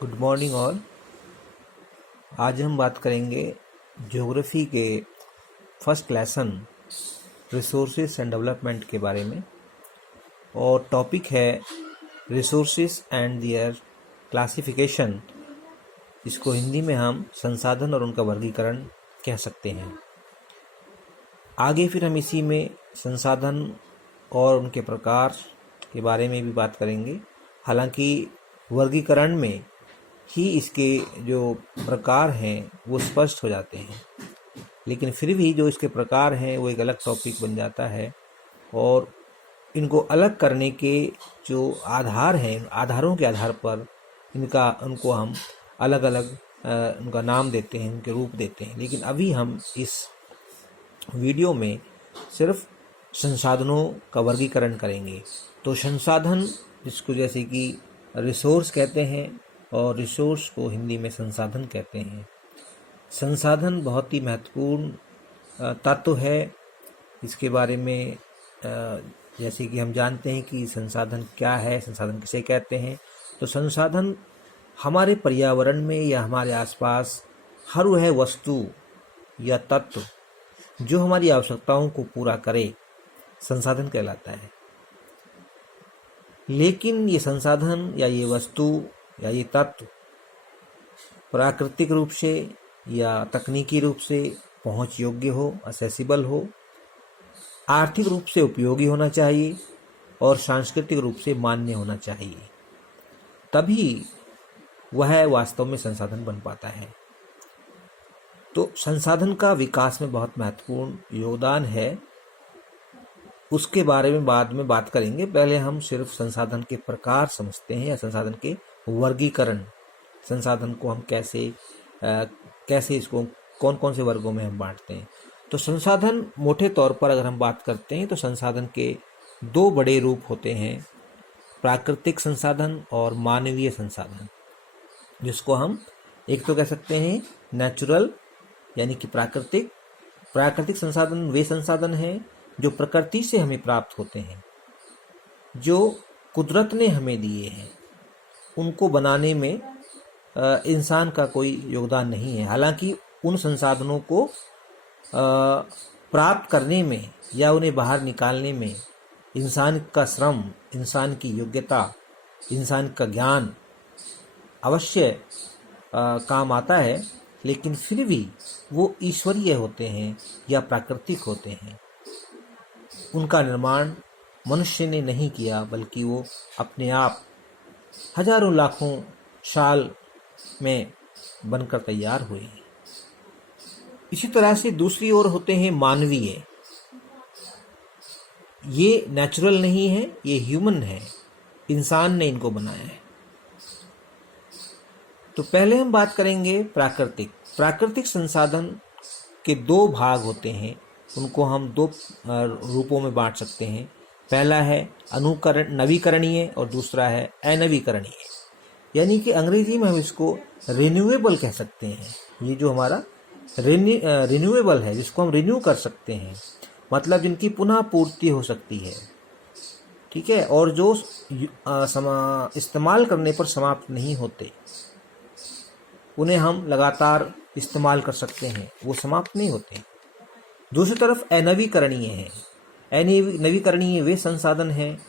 Good morning all. आज हम बात करेंगे ज्योग्राफी के first lesson resources and development के बारे में, और टॉपिक है रिसोर्सेस एंड देयर क्लासिफिकेशन। इसको हिंदी में हम संसाधन और उनका वर्गीकरण कह सकते हैं। आगे फिर हम इसी में संसाधन और उनके प्रकार के बारे में भी बात करेंगे। हालांकि वर्गीकरण में ही इसके जो प्रकार हैं वो स्पष्ट हो जाते हैं, लेकिन फिर भी जो इसके प्रकार हैं वो एक अलग टॉपिक बन जाता है। और इनको अलग करने के जो आधार हैं, आधारों के आधार पर उनको हम अलग अलग उनका नाम देते हैं, उनके रूप देते हैं। लेकिन अभी हम इस वीडियो में सिर्फ संसाधनों का वर्गीकरण करेंगे। तो संसाधन, जिसको जैसे कि रिसोर्स कहते हैं, और रिसोर्स को हिंदी में संसाधन कहते हैं। संसाधन बहुत ही महत्वपूर्ण तत्व है। इसके बारे में जैसे कि हम जानते हैं कि संसाधन क्या है, संसाधन किसे कहते हैं। तो संसाधन हमारे पर्यावरण में या हमारे आसपास हर वह वस्तु या तत्व जो हमारी आवश्यकताओं को पूरा करे, संसाधन कहलाता है। लेकिन ये संसाधन या ये वस्तु या ये तत्व प्राकृतिक रूप से या तकनीकी रूप से पहुंच योग्य हो, असेसिबल हो, आर्थिक रूप से उपयोगी होना चाहिए और सांस्कृतिक रूप से मान्य होना चाहिए, तभी वह वास्तव में संसाधन बन पाता है। तो संसाधन का विकास में बहुत महत्वपूर्ण योगदान है। उसके बारे में बाद में बात करेंगे। पहले हम सिर्फ संसाधन के प्रकार समझते हैं या संसाधन के वर्गीकरण, संसाधन को हम कैसे इसको कौन कौन से वर्गों में हम बांटते हैं। तो संसाधन मोटे तौर पर अगर हम बात करते हैं तो संसाधन के दो बड़े रूप होते हैं, प्राकृतिक संसाधन और मानवीय संसाधन, जिसको हम एक तो कह सकते हैं नेचुरल यानी कि प्राकृतिक संसाधन वे संसाधन हैं जो प्रकृति से हमें प्राप्त होते हैं, जो कुदरत ने हमें दिए हैं। उनको बनाने में इंसान का कोई योगदान नहीं है। हालांकि उन संसाधनों को प्राप्त करने में या उन्हें बाहर निकालने में इंसान का श्रम, इंसान की योग्यता, इंसान का ज्ञान अवश्य काम आता है, लेकिन फिर भी वो ईश्वरीय होते हैं या प्राकृतिक होते हैं। उनका निर्माण मनुष्य ने नहीं किया, बल्कि वो अपने आप हजारों लाखों साल में बनकर तैयार हुए हैं। इसी तरह से दूसरी ओर होते हैं मानवीय। ये नेचुरल नहीं है, ये ह्यूमन है, इंसान ने इनको बनाया है। तो पहले हम बात करेंगे प्राकृतिक संसाधन के दो भाग होते हैं। उनको हम दो रूपों में बांट सकते हैं। पहला है नवीकरणीय और दूसरा है अनवीकरणीय, यानी कि अंग्रेजी में हम इसको रिन्यूएबल कह सकते हैं। ये जो हमारा रिन्यूएबल है, जिसको हम रिन्यू कर सकते हैं, मतलब जिनकी पुनः पूर्ति हो सकती है, ठीक है, और जो इस्तेमाल करने पर समाप्त नहीं होते, उन्हें हम लगातार इस्तेमाल कर सकते हैं, वो समाप्त नहीं होते। दूसरी तरफ अनवीकरणीय है। नवीकरणीय वे संसाधन हैं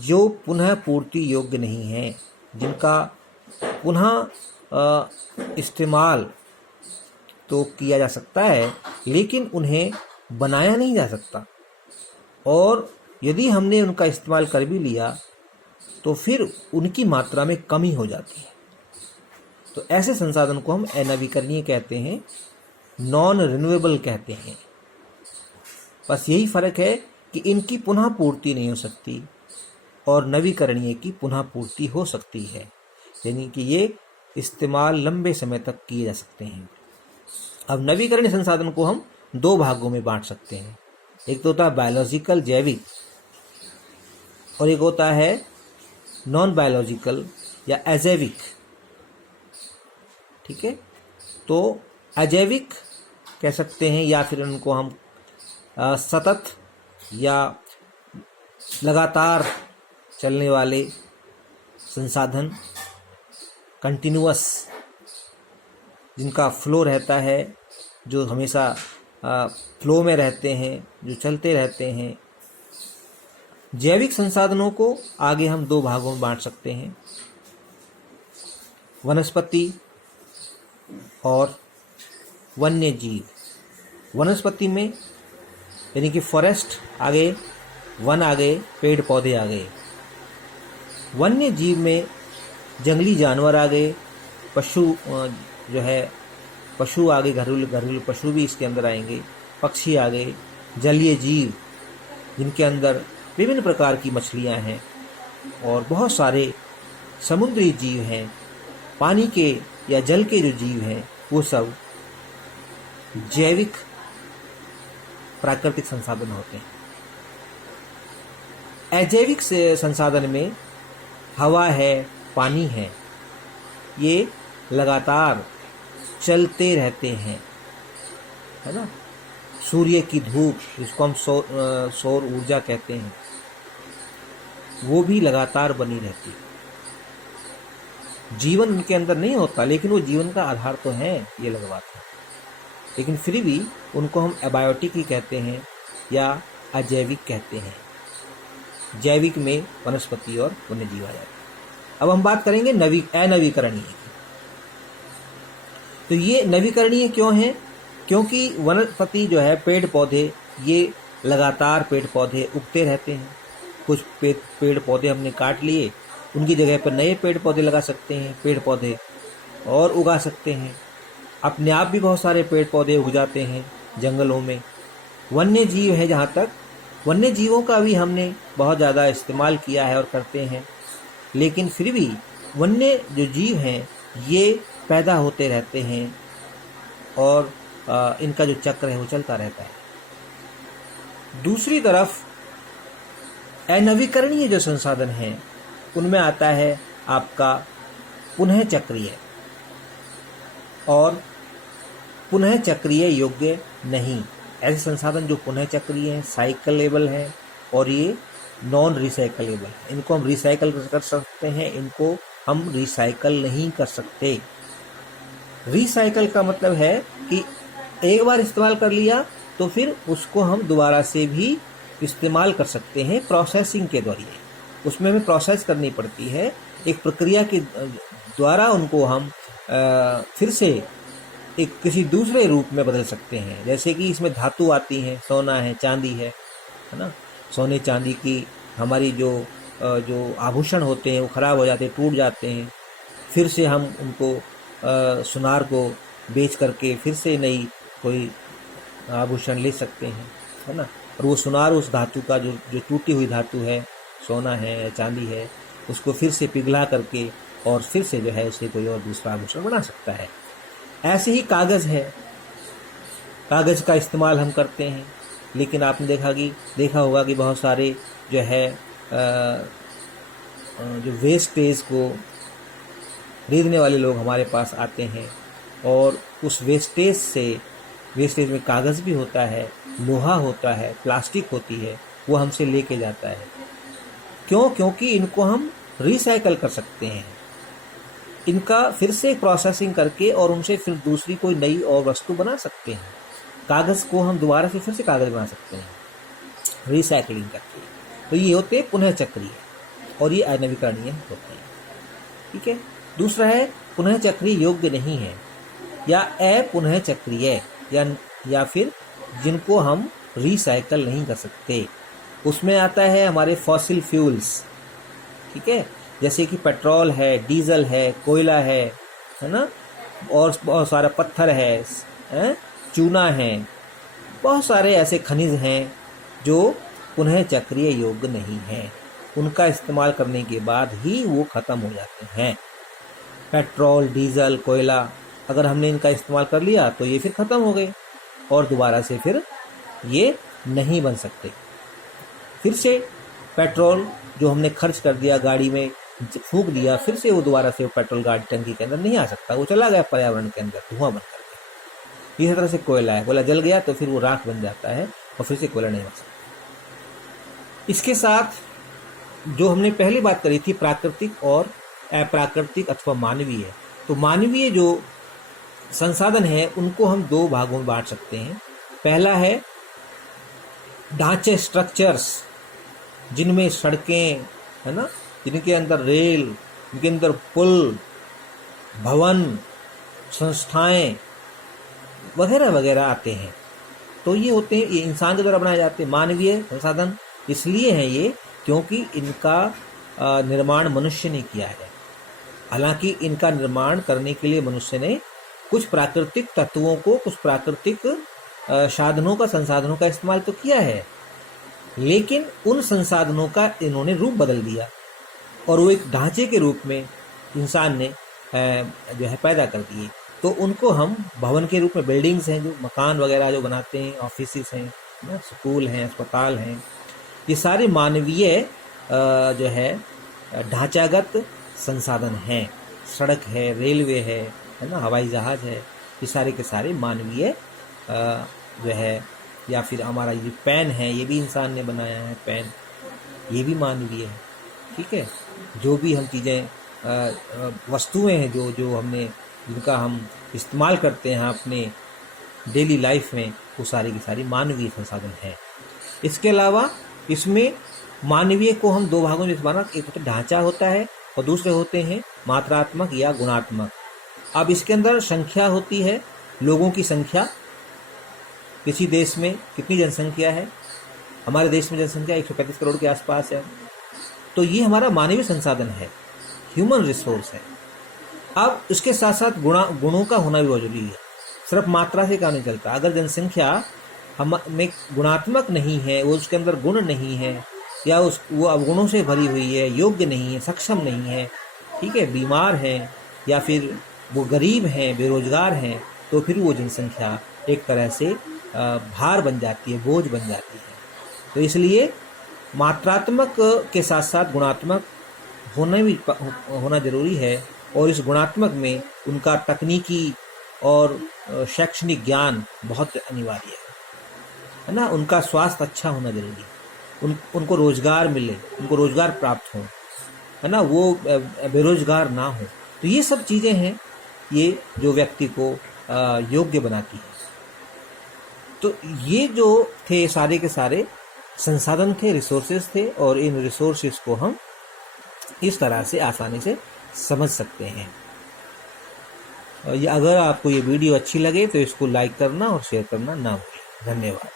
जो पुनः पूर्ति योग्य नहीं हैं, जिनका पुनः इस्तेमाल तो किया जा सकता है, लेकिन उन्हें बनाया नहीं जा सकता, और यदि हमने उनका इस्तेमाल कर भी लिया तो फिर उनकी मात्रा में कमी हो जाती है। तो ऐसे संसाधन को हम अनवीकरणीय कहते हैं, नॉन रिन्यूएबल कहते हैं। बस यही फर्क है कि इनकी पुनः पूर्ति नहीं हो सकती और नवीकरणीय की पुनः पूर्ति हो सकती है, यानी कि ये इस्तेमाल लंबे समय तक किए जा सकते हैं। अब नवीकरणीय संसाधन को हम दो भागों में बांट सकते हैं। एक तो होता है बायोलॉजिकल, जैविक, और एक होता है नॉन बायोलॉजिकल या अजैविक, ठीक है। तो अजैविक कह सकते हैं, या फिर उनको हम सतत या लगातार चलने वाले संसाधन कंटिन्यूअस, जिनका फ्लो रहता है, जो हमेशा फ्लो में रहते हैं, जो चलते रहते हैं। जैविक संसाधनों को आगे हम दो भागों में बांट सकते हैं, वनस्पति और वन्य जीव। वनस्पति में यानी कि फॉरेस्ट आ गए, वन आ गए, पेड़ पौधे आ गए। वन्य जीव में जंगली जानवर आ गए, पशु जो है पशु आ गए, घरेलू पशु भी इसके अंदर आएंगे, पक्षी आ गए, जलीय जीव जिनके अंदर विभिन्न प्रकार की मछलियां हैं और बहुत सारे समुद्री जीव हैं। पानी के या जल के जो जीव हैं वो सब जैविक प्राकृतिक संसाधन होते हैं। अजैविक संसाधन में हवा है, पानी है, ये लगातार चलते रहते हैं, है ना। सूर्य की धूप, जिसको हम सौर ऊर्जा कहते हैं, वो भी लगातार बनी रहती है। जीवन उनके अंदर नहीं होता, लेकिन वो जीवन का आधार तो है, ये अलग बात है। लेकिन फिर भी उनको हम एबायोटिक ही कहते हैं या अजैविक कहते हैं। जैविक में वनस्पति और वन्यजीव आ जाते हैं। अब हम बात करेंगे अनवीकरणीय की। तो ये नवीकरणीय क्यों है? क्योंकि वनस्पति जो है, पेड़ पौधे, ये लगातार पेड़ पौधे उगते रहते हैं। कुछ पेड़ पौधे हमने काट लिए, उनकी जगह पर नए पेड़ पौधे लगा सकते हैं, पेड़ पौधे और उगा सकते हैं। अपने आप भी बहुत सारे पेड़ पौधे उग जाते हैं जंगलों में। वन्य जीव है, जहाँ तक वन्य जीवों का भी हमने बहुत ज़्यादा इस्तेमाल किया है और करते हैं, लेकिन फिर भी वन्य जो जीव हैं ये पैदा होते रहते हैं और इनका जो चक्र है वो चलता रहता है। दूसरी तरफ अनवीकरणीय जो संसाधन हैं उनमें आता है आपका पुनः चक्रीय और पुनः चक्रीय योग्य नहीं। ऐसे संसाधन जो पुनः चक्रीय हैं, साइकिलेबल हैं और ये नॉन रिसाइकलेबल, इनको हम रिसाइकल कर सकते हैं, इनको हम रिसाइकल नहीं कर सकते। रिसाइकल का मतलब है कि एक बार इस्तेमाल कर लिया तो फिर उसको हम दोबारा से भी इस्तेमाल कर सकते हैं प्रोसेसिंग के जरिए। उसमें हमें प्रोसेस करनी पड़ती है, एक प्रक्रिया के द्वारा उनको हम फिर से एक किसी दूसरे रूप में बदल सकते हैं। जैसे कि इसमें धातु आती हैं, सोना है, चांदी है ना। सोने चांदी की हमारी जो आभूषण होते हैं वो ख़राब हो जाते हैं, टूट जाते हैं, फिर से हम उनको सुनार को बेच करके फिर से नई कोई आभूषण ले सकते हैं, है ना। और वो सुनार उस धातु का जो टूटी हुई धातु है, सोना है, चांदी है, उसको फिर से पिघला करके और फिर से जो है उसे कोई और दूसरा आभूषण बना सकता है। ऐसे ही कागज़ है, कागज़ का इस्तेमाल हम करते हैं, लेकिन आपने देखा होगा कि बहुत सारे जो है जो वेस्टेज को खरीदने वाले लोग हमारे पास आते हैं और उस वेस्टेज में कागज़ भी होता है, लोहा होता है, प्लास्टिक होती है, वो हमसे लेके जाता है। क्यों? क्योंकि इनको हम रिसाइकल कर सकते हैं, इनका फिर से प्रोसेसिंग करके और उनसे फिर दूसरी कोई नई और वस्तु बना सकते हैं। कागज़ को हम दोबारा से फिर से कागज़ बना सकते हैं रिसाइकलिंग करके। तो ये होते हैं पुनः चक्रीय और ये अनवीकरणीय होते हैं। ठीक है। दूसरा है पुनः चक्रीय योग्य नहीं है या अपुनः चक्रीय या फिर जिनको हम रिसाइकल नहीं कर सकते। उसमें आता है हमारे फॉसिल फ्यूल्स, ठीक है, जैसे कि पेट्रोल है, डीजल है, कोयला है ना, और बहुत सारा पत्थर है, चूना है, बहुत सारे ऐसे खनिज हैं जो पुनः चक्रीय योग्य नहीं हैं। उनका इस्तेमाल करने के बाद ही वो ख़त्म हो जाते हैं। पेट्रोल, डीजल, कोयला, अगर हमने इनका इस्तेमाल कर लिया तो ये फिर ख़त्म हो गए और दोबारा से फिर ये नहीं बन सकते। फिर से पेट्रोल जो हमने खर्च कर दिया, गाड़ी में फूंक दिया, फिर से वो दोबारा से वो पेट्रोल गाड़ी टंकी के अंदर नहीं आ सकता, वो चला गया पर्यावरण के अंदर धुआं बन करके। इसी तरह से कोयला है, कोयला जल गया तो फिर वो राख बन जाता है और फिर से कोयला नहीं बन सकता। इसके साथ जो हमने पहली बात करी थी प्राकृतिक और अप्राकृतिक अथवा मानवीय। तो मानवीय जो संसाधन है उनको हम दो भागों में बांट सकते हैं। पहला है ढांचे, स्ट्रक्चर्स, जिनमें सड़कें है ना, जिनके अंदर रेल, जिनके अंदर पुल, भवन, संस्थाएं वगैरह वगैरह आते हैं। तो ये होते हैं, ये इंसान के द्वारा बनाए जाते हैं मानवीय संसाधन। इसलिए हैं ये क्योंकि इनका निर्माण मनुष्य ने किया है। हालांकि इनका निर्माण करने के लिए मनुष्य ने कुछ प्राकृतिक तत्वों को, कुछ प्राकृतिक साधनों का, संसाधनों का इस्तेमाल तो किया है, लेकिन उन संसाधनों का इन्होंने रूप बदल दिया और वो एक ढांचे के रूप में इंसान ने जो है पैदा कर दिए। तो उनको हम भवन के रूप में, बिल्डिंग्स हैं जो मकान वगैरह जो बनाते हैं, ऑफिसेस हैं ना, स्कूल हैं, अस्पताल हैं, ये सारे मानवीय जो है ढांचागत संसाधन हैं। सड़क है, रेलवे है ना, हवाई जहाज है, ये सारे के सारे मानवीय जो है। या फिर हमारा ये पेन है, ये भी इंसान ने बनाया है, पेन ये भी मानवीय है। ठीक है, जो भी हम चीज़ें वस्तुएं हैं जो हमने, जिनका हम इस्तेमाल करते हैं अपने डेली लाइफ में, वो सारी की सारी मानवीय संसाधन है। इसके अलावा इसमें मानवीय को हम दो भागों में बांटा, एक तो ढांचा होता है और दूसरे होते हैं मात्रात्मक या गुणात्मक। अब इसके अंदर संख्या होती है, लोगों की संख्या, किसी देश में कितनी जनसंख्या है। हमारे देश में जनसंख्या 135 करोड़ के आसपास है। तो ये हमारा मानवीय संसाधन है, ह्यूमन रिसोर्स है। अब इसके साथ साथ गुणों का होना भी बहुत जरूरी है। सिर्फ मात्रा से काम नहीं चलता। अगर जनसंख्या हम में गुणात्मक नहीं है, वो उसके अंदर गुण नहीं है, या वो अवगुणों से भरी हुई है, योग्य नहीं है, सक्षम नहीं है, ठीक है, बीमार है, या फिर वो गरीब हैं, बेरोजगार हैं, तो फिर वो जनसंख्या एक तरह से भार बन जाती है, बोझ बन जाती है। तो इसलिए मात्रात्मक के साथ साथ गुणात्मक होना जरूरी है। और इस गुणात्मक में उनका तकनीकी और शैक्षणिक ज्ञान बहुत अनिवार्य है ना। उनका स्वास्थ्य अच्छा होना जरूरी है, उनको रोजगार मिले, उनको रोजगार प्राप्त हो, है ना, वो बेरोजगार ना हो। तो ये सब चीज़ें हैं, ये जो व्यक्ति को योग्य बनाती है। तो ये जो थे सारे के सारे संसाधन थे, रिसोर्सेज थे, और इन रिसोर्सेज को हम इस तरह से आसानी से समझ सकते हैं। अगर आपको ये वीडियो अच्छी लगे तो इसको लाइक करना और शेयर करना ना भूलें। धन्यवाद।